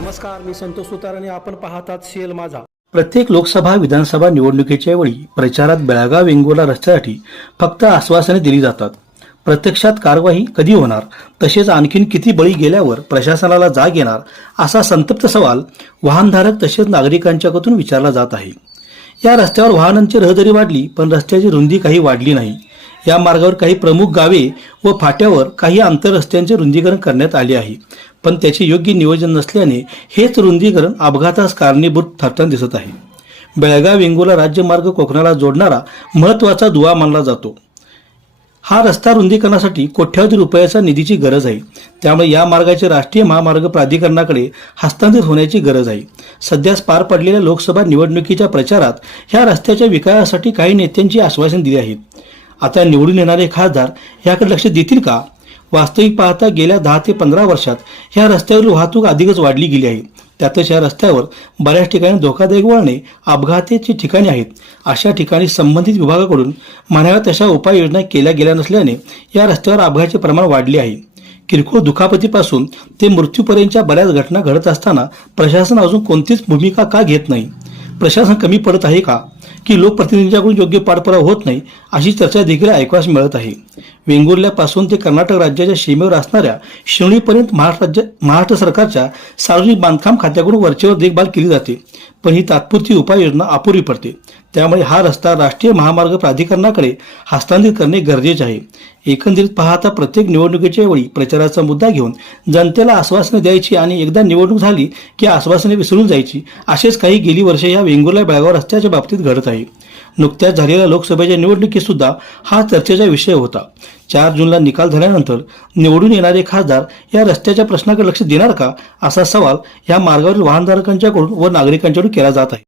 नमस्कार मी संतोष सुतार आणि आपण पाहतात सेल माझा. प्रत्येक लोकसभा विधानसभा निवडणुकीच्या वेळी प्रचारात बेळगाव वेंगुर्ला रस्त्यासाठी फक्त आश्वासने दिली जातात. प्रत्यक्षात कारवाई कधी होणार? तसेच आणखीन किती बळी गेल्यावर प्रशासनाला जाग येणार? असा संतप्त सवाल वाहनधारक तसेच नागरिकांच्याकडून विचारला जात आहे. या रस्त्यावर वाहनांची रहदारी वाढली पण रस्त्याची रुंदी काही वाढली नाही. या मार्गावर काही प्रमुख गावे व फाट्यावर काही आंतररस्त्यांचे रुंदीकरण करण्यात आले आहे. पण त्याचे योग्य नियोजन नसल्याने हेच रुंदीकरण अपघातास कारणीभूत ठरताना दिसत आहे. बेळगाव वेंगुला राज्यमार्ग कोकणाला जोडणारा महत्त्वाचा दुवा मानला जातो. हा रस्ता रुंदीकरणासाठी कोट्यावधी रुपयाचा निधीची गरज आहे. त्यामुळे या मार्गाचे राष्ट्रीय महामार्ग प्राधिकरणाकडे हस्तांतरित होण्याची गरज आहे. सध्याच पार पडलेल्या लोकसभा निवडणुकीच्या प्रचारात ह्या रस्त्याच्या विकासासाठी काही नेत्यांची आश्वासन दिली आहेत. आता निवडून येणारे खासदार याकडे लक्ष देतील का? वास्तविक पाहता गेल्या दहा ते पंधरा वर्षात ह्या रस्त्यावरील वाहतूक अधिकच वाढली गेली आहे. त्यातच या रस्त्यावर बऱ्याच ठिकाणी धोकादायक वळणे अपघाताची ठिकाणी आहेत. अशा ठिकाणी संबंधित विभागाकडून म्हणाव्या तशा उपाययोजना केल्या गेल्या नसल्याने या रस्त्यावर अपघाताचे प्रमाण वाढले आहे. किरकोळ दुखापतीपासून ते मृत्यूपर्यंतच्या बऱ्याच घटना घडत असताना प्रशासन अजून कोणतीच भूमिका का घेत नाही? प्रशासन कमी पडत आहे का? की लोकप्रतिनिधींच्याकडून योग्य पाठपुरावा होत नाही अशी चर्चा देखील ऐकवास मिळत आहे. वेंगुर्ल्यापासून ते कर्नाटक राज्याच्या सीमेवर असणाऱ्या शिवणीपर्यंत महाराष्ट्र राज्य महाराष्ट्र सरकारच्या सार्वजनिक बांधकाम खात्याकडून वरचेवर देखभाल केली जाते. पण ही तात्पुरती उपाययोजना अपुरी पडते. त्यामुळे हा रस्ता राष्ट्रीय महामार्ग प्राधिकरणाकडे हस्तांतरित करणे गरजेचे आहे. एकंदरीत पाहता प्रत्येक निवडणुकीच्या वेळी प्रचाराचा मुद्दा घेऊन जनतेला आश्वासने द्यायची आणि एकदा निवडणूक झाली की आश्वासने विसरून जायची असेच काही गेली वर्षे या वेंगुर्ला बेळगाव रस्त्याच्या बाबतीत घडत आहे. नुकत्याच झालेल्या लोकसभेच्या निवडणुकीतसुद्धा हा चर्चेचा विषय होता. चार जूनला निकाल झाल्यानंतर निवडून येणारे खासदार या रस्त्याच्या प्रश्नाकडे लक्ष देणार का? असा सवाल या मार्गावरील वाहनधारकांच्याकडून व नागरिकांच्याकडून केला जात आहे.